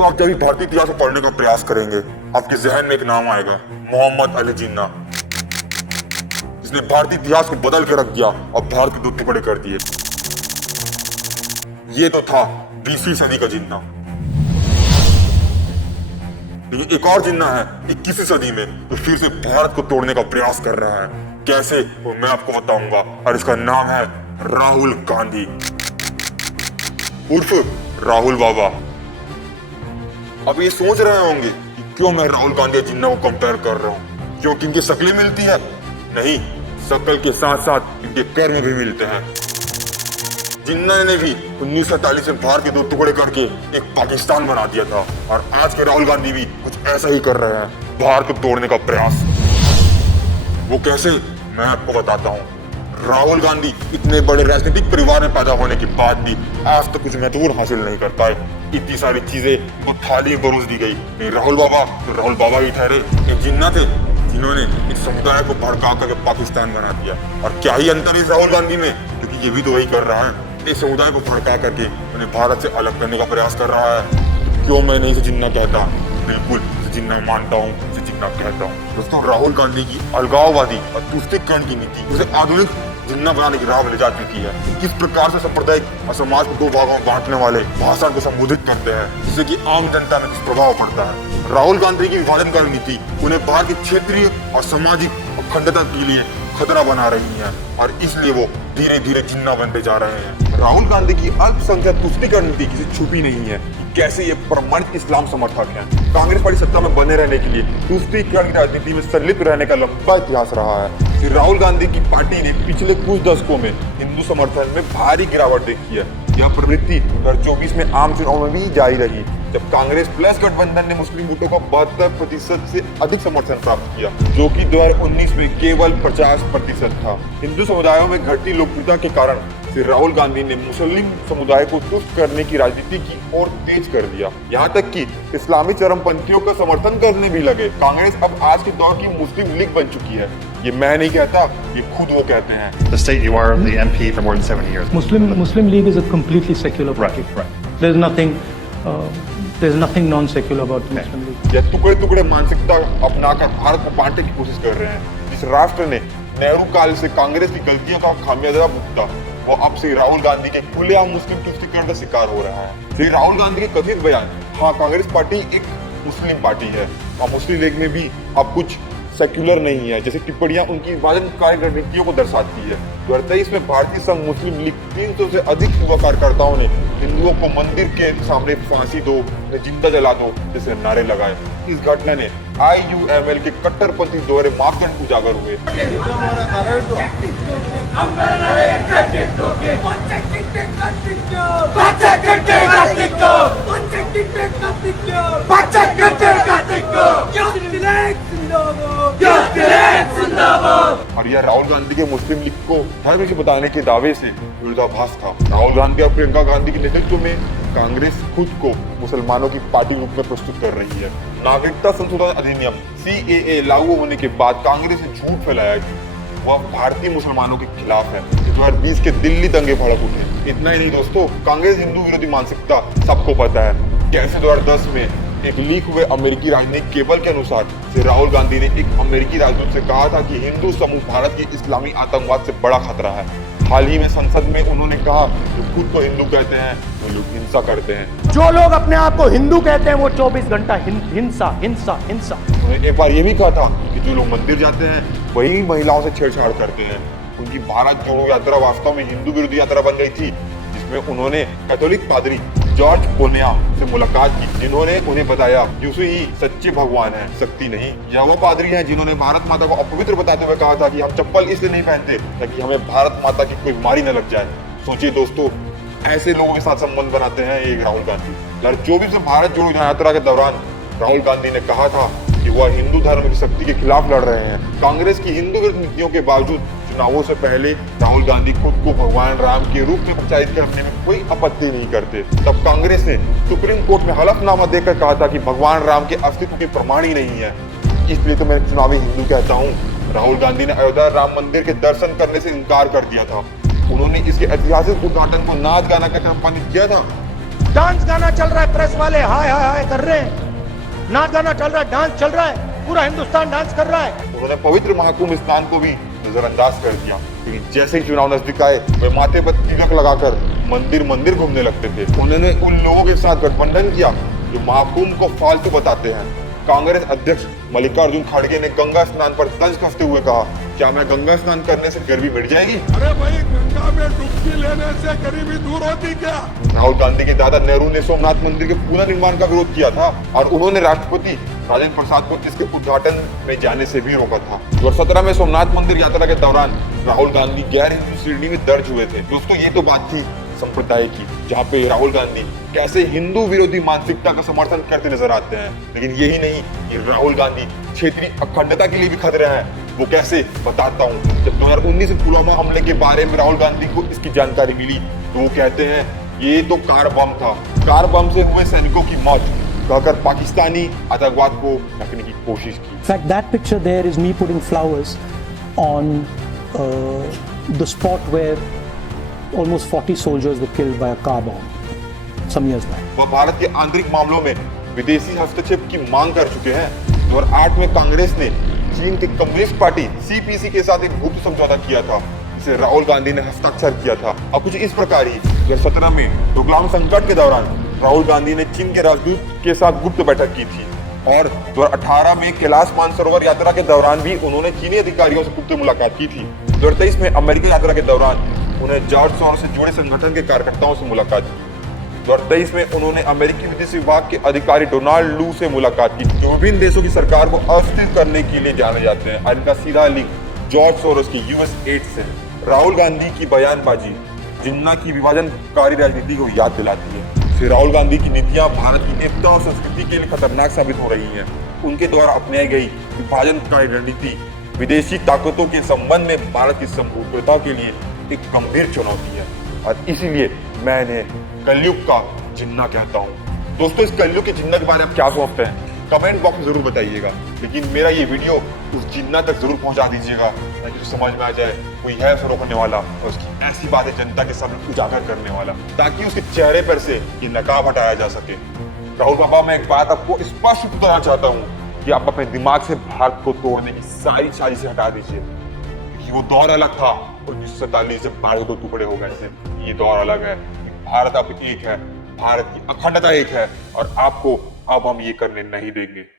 दोस्तों, आप जब भी भारतीय इतिहास को पढ़ने का प्रयास करेंगे, आपके जहन में एक नाम आएगा, मोहम्मद अली जिन्ना, जिसने भारतीय इतिहास को बदल के रख दिया और भारत के दो टुकड़े कर दिए। ये तो था 20वीं सदी का जिन्ना। लेकिन एक और जिन्ना है 21वीं सदी में, तो फिर से भारत को तोड़ने का प्रयास कर रहा है। कैसे, वो मैं आपको बताऊंगा, और इसका नाम है राहुल गांधी उर्फ राहुल बाबा। अब ये सोच रहे होंगे कि क्यों मैं राहुल गांधी और जिन्ना को कंपेयर कर रहा हूँ, क्योंकि इनकी शक्लें मिलती है? नहीं, शक्ल के साथ साथ इनके कर्म भी मिलते हैं। जिन्ना ने भी 1947 में भारत के दो टुकड़े करके एक पाकिस्तान बना दिया था, और आज के राहुल गांधी भी कुछ ऐसा ही कर रहे हैं, भारत को तोड़ने का प्रयास। वो कैसे, मैं आपको बताता हूँ। राहुल गांधी इतने बड़े राजनीतिक परिवार में पैदा होने के बाद भी आज तक कुछ महत्वपूर्ण हासिल नहीं कर पाए। इतनी सारी चीजें तो थाली में परोस दी गई। नहीं राहुल बाबा तो राहुल बाबा ही ठहरे, एक जिन्ना थे जिन्होंने इस समुदाय को भड़का करके पाकिस्तान बना दिया। और क्या ही अंतर इस राहुल गांधी में, क्योंकि ये भी तो वही कर रहा है, इस समुदाय को भड़का करके उन्हें भारत से अलग करने का प्रयास कर रहा है। क्यों मैं नहीं इसे जिन्ना कहता? बिल्कुल इसे जिन्ना मानता हूँ, इसे जिन्ना कहता हूँ। दोस्तों, राहुल गांधी की अलगाववादी और तुष्टिकरण की नीति उसे आधुनिक जिन्ना बनाने की राह में ले जा चुकी है। किस प्रकार से सांप्रदायिक और समाज को दो भागों में बांटने वाले भाषण को संबोधित करते हैं, जिससे कि आम जनता में किस प्रभाव पड़ता है। राहुल गांधी की विभाजनकारी नीति उन्हें भारत की क्षेत्रीय और सामाजिक अखंडता के लिए खतरा बना रही है, और इसलिए वो धीरे धीरे जिन्ना बनते जा रहे हैं। राहुल गांधी की अल्पसंख्यक तुष्टिकरण नीति किसी छुपी नहीं है। कैसे ये प्रमाणित इस्लाम समर्थक हैं। कांग्रेस पार्टी सत्ता में बने रहने के लिए तुष्टिकरण की राजनीति में संलिप्त रहने का लंबा इतिहास रहा है। फिर राहुल गांधी की पार्टी ने पिछले कुछ दशकों में हिंदू समर्थन में भारी गिरावट देखी है। यह प्रवृत्ति 2024 में आम चुनाव में भी जारी रही, जब कांग्रेस प्लस गठबंधन ने मुस्लिम वोटों का 72% से अधिक समर्थन प्राप्त किया, जो कि 2019 में केवल 50% था। हिंदू समुदायों में घटती लोकप्रियता के कारण फिर राहुल गांधी ने मुस्लिम समुदाय को तुष्ट करने की राजनीति की ओर तेज कर दिया। यहाँ तक कि इस्लामी चरमपंथियों का समर्थन करने भी लगे। कांग्रेस अब आज के दौर की मुस्लिम लीग बन चुकी है। ये मैं नहीं कहता, ये खुद वो कहते हैं। The state you are the MP for more than 70 years. Muslim League is a completely secular party. Right. There's nothing non-secular about Muslim League. ये टुकड़े टुकड़े मानसिकता अपनाकर भारत को बांटने की कोशिश कर रहे हैं। इस राष्ट्र ने नेहरू काल से कांग्रेस की गलतियों का खामियाजा भुगता, वो अब से राहुल गांधी के खुलेआम मुस्लिम तुष्टिकरण का शिकार हो रहा है। फिर राहुल गांधी के कथित बयान, हाँ कांग्रेस पार्टी एक मुस्लिम पार्टी है और मुस्लिम लीग में भी अब कुछ सेक्युलर नहीं है, जैसे टिप्पणियां उनकी विभाजनकारी रणनीतियों को दर्शाती है। 2023 में भारतीय संघ मुस्लिम लीग 300 से अधिक युवा कार्यकर्ताओं ने हिंदुओं को मंदिर के सामने फांसी दो, जिंदा जला दो जैसे नारे लगाए। इस घटना ने IUML के कट्टरपंथी दोहरे मापदंड उजागर हुए। और यह राहुल गांधी के मुस्लिम लीग को धर्म से बताने के दावे से विरोधाभास था। राहुल गांधी और प्रियंका गांधी के नेतृत्व में कांग्रेस खुद को मुसलमानों की पार्टी रूप में प्रस्तुत कर रही है। नागरिकता संशोधन अधिनियम CAA लागू होने के बाद कांग्रेस ने झूठ फैलाया कि वह भारतीय मुसलमानों के खिलाफ है। 2020 के दिल्ली दंगे भड़क उठे। इतना ही नहीं दोस्तों, कांग्रेस हिंदू विरोधी मानसिकता सबको पता है। कैसे 2010 में एक लीक हुए अमेरिकी राजनीतिक केबल के अनुसार से राहुल गांधी ने एक अमेरिकी राजदूत से कहा था कि हिंदू समूह भारत की इस्लामी आतंकवाद से बड़ा खतरा है। हाल ही में संसद में उन्होंने कहा जो खुद को हिंदू कहते हैं वो लोग हिंसा करते हैं। जो लोग अपने आप को हिंदू कहते हैं वो 24 घंटा हिंसा हिंसा हिंसा। उन्होंने एक बार ये भी कहा था कि जो लोग मंदिर जाते हैं वही महिलाओं से छेड़छाड़ करते हैं। उनकी भारत जोड़ो यात्रा वास्तव में हिंदू विरोधी यात्रा बन गई थी, जिसमें उन्होंने कैथोलिक पादरी जॉर्ज बोनिया से मुलाकात की, जिन्होंने उन्हें बताया यीशु ही सच्चे भगवान है, शक्ति नहीं। यह वो पादरी हैं जिन्होंने भारत माता को अपवित्र बताते हुए कहा था कि हम चप्पल इसलिए नहीं पहनते ताकि हमें भारत माता की कोई बीमारी न लग जाए। सोचिए दोस्तों, ऐसे लोगों के साथ संबंध बनाते हैं ये राहुल गांधी। 2024 में भारत जोड़ो यात्रा के दौरान राहुल गांधी ने कहा था कि वह हिंदू धर्म की शक्ति के खिलाफ लड़ रहे हैं। कांग्रेस की हिंदू विरोधी नीतियों के बावजूद चुनावों से पहले राहुल गांधी खुद को भगवान राम के रूप में प्रचारित करने में कोई आपत्ति नहीं करते। तब कांग्रेस ने सुप्रीम कोर्ट में हलफनामा देकर कहा था कि भगवान राम के अस्तित्व के प्रमाण ही नहीं है। इसलिए तो मैं चुनावी हिंदू कहता हूँ। राहुल गांधी ने अयोध्या राम मंदिर के दर्शन करने से इनकार कर दिया था। उन्होंने इसके ऐतिहासिक उद्घाटन को नाच गाना कहकर सम्मानित किया था। डांस गाना चल रहा है, प्रेस वाले हाय हाय हाय कर रहे हैं, नाच गाना चल रहा है, डांस चल रहा है, पूरा हिंदुस्तान डांस कर रहा है। उन्होंने पवित्र महाकुंभ स्नान को भी नजरअंदाज कर दिया, लेकिन जैसे ही चुनाव नजदीक आए वे माथे पर तिलक लगाकर मंदिर मंदिर घूमने लगते थे। उन्होंने उन लोगों के साथ गठबंधन किया जो महाकुंभ को फालतू बताते हैं। कांग्रेस अध्यक्ष मल्लिकार्जुन खड़गे ने गंगा स्नान पर तंज कसते हुए कहा, क्या मैं गंगा स्नान करने से गर्मी मिट जाएगी? अरे भाई, गंगा में डुबकी लेने से गरीबी दूर होती क्या? राहुल गांधी के दादा नेहरू ने सोमनाथ मंदिर के पुनर्निर्माण का विरोध किया था और उन्होंने राष्ट्रपति राजेंद्र प्रसाद को इसके उद्घाटन में जाने से भी रोका था। 2017 में सोमनाथ मंदिर यात्रा के दौरान राहुल गांधी गैर हिंदू श्रेणी में दर्ज हुए थे। दोस्तों, ये तो बात थी संप्रदाय की, जहाँ पे राहुल गांधी कैसे हिंदू विरोधी मानसिकता का समर्थन करते नजर आते हैं। लेकिन यही नहीं, ये राहुल गांधी क्षेत्रीय अखंडता के लिए भी खतरा है। वो कैसे, बताता हूँ। जब 2019 पुलवामा हमले के बारे में राहुल गांधी को इसकी जानकारी मिली तो वो कहते हैं ये तो कार बम था, कार बम से हुए सैनिकों की मौत कहकर पाकिस्तानी आतंकवाद को ढकने की कोशिश की। In fact, that picture there is me putting flowers on the spot where almost 40 soldiers were killed by a car bomb some years back. वह भारत के आंतरिक मामलों में विदेशी हस्तक्षेप की मांग कर चुके हैं। 2008 में कांग्रेस ने चीन की कम्युनिस्ट पार्टी सीपीसी के साथ एक गुप्त समझौता किया था, जिसे राहुल गांधी ने हस्ताक्षर किया था। अब कुछ इस प्रकार ही 2017 में डोकलाम संकट के दौरान राहुल गांधी ने चीन के राजदूत के साथ गुप्त बैठक की थी और 2018 में कैलाश मानसरोवर यात्रा के दौरान भी उन्होंने चीनी अधिकारियों से गुप्त मुलाकात की थी। 2023 में अमेरिका यात्रा के दौरान उन्हें जॉर्ज सोरोस से जुड़े संगठन के कार्यकर्ताओं से मुलाकात की। 2023 में उन्होंने अमेरिकी विदेश विभाग के अधिकारी डोनाल्ड लू से मुलाकात की, जो विभिन्न देशों की सरकार को अस्थिर करने के लिए जाने जाते हैं। इनका सीधा लिंक जॉर्ज सोरोस की यूएस एड से। राहुल गांधी की बयानबाजी जिन्ना की विभाजनकारी राजनीति को याद दिलाती है। श्री राहुल गांधी की नीतियां भारत की एकता और संस्कृति के लिए खतरनाक साबित हो रही हैं। उनके द्वारा अपनाई गई विभाजनकारी रणनीति विदेशी ताकतों के संबंध में भारत की संप्रभुता के लिए एक गंभीर चुनौती है और इसीलिए मैं इन्हें कलयुग का जिन्ना कहता हूँ। दोस्तों, इस कलयुग के जिन्ना के बारे में आप क्या सोचते हैं? कमेंट बॉक्स में जरूर बताइएगा। लेकिन मेरा ये वीडियो उस जिन्ना तक जरूर पहुंचा दीजिएगा ताकि उसे समझ में आ जाए कोई है उसे रोकने वाला और उसकी ऐसी बातें जनता के सामने उजागर करने वाला, ताकि उसके चेहरे पर से ये नकाब हटाया जा सके। राहुल बाबा, मैं एक बात आपको स्पष्ट बताना चाहता हूँ कि आप अपने दिमाग से भारत को तोड़ने की सारी साजिशें हटा दीजिए, क्योंकि वो दौर अलग था। 1947 से भारत को टुकड़े हो गए थे। ये दौर अलग है। भारत अब एक है, भारत की अखंडता एक है और आपको अब हम ये करने नहीं देंगे।